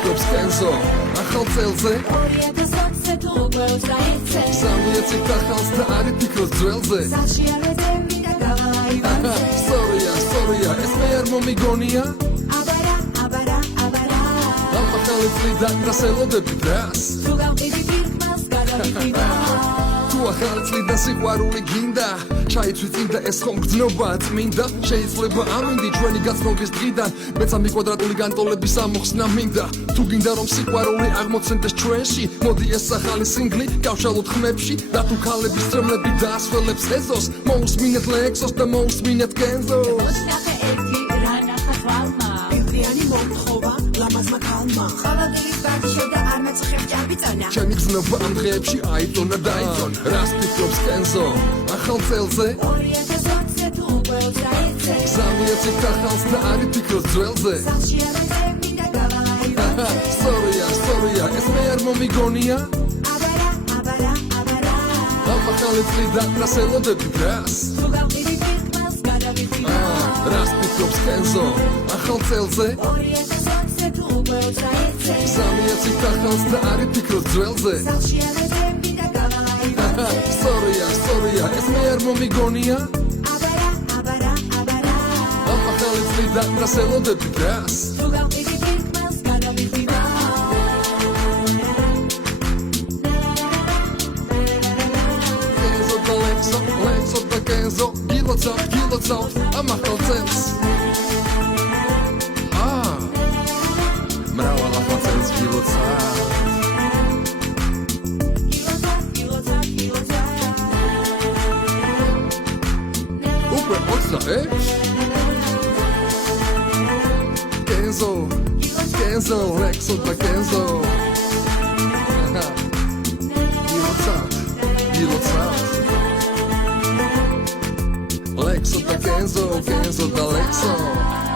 ფიქრობს კენზო ახალ წელზე სამიეცი ახალს და არის ფიქრობს ძველზე სორია ეს მე არ მომიგონია ახალი წლი და რასელოდები დრას თუ ახალი წლი და სიყვარული გინდა ჩაიცვიწინდა ეს ხომ გრძნობა წმინდა შეიძლება ამინდი ჩვენი გაცნობის დღიდან მეც ამი კვადრატული განტოლების ამოხსნა მინდა თუ გინდა რომ სიყვარული აღმოცენდეს ჩვენში მოდი ეს ახალი სინგლი გავშალოთ ხმებში და თუ ქალების წრემლები დაასველებს ეზოს მოусმინეთ ლექსოს და მოусმინეთ კენზოს ჩემი გზნობა ამ დღეებში აიწონა დაიწონ რას ფიქრობს კენზო ახალ წელზე სამიეცი ახალს და არის ფიქრობს ძველზე სორია ეს მე არ მომიგონია ახალი წლი და რასელოდები დრას რას ფიქრობს კენზო ახალ წელზე სამიეცი ახალს და არის ფიქრობს ძველზე სორია ეს მე არ მომიგონია ახალი წლი და რასელოდები დრას ლექსო და კენზო გილოცავთ ამ ახალ წელს მრავალ ახალ წელს გილოცავთ უკვე 26 კენზო ლექსო და კენზო გილოცავთ Lexo da Kenzo da Lexo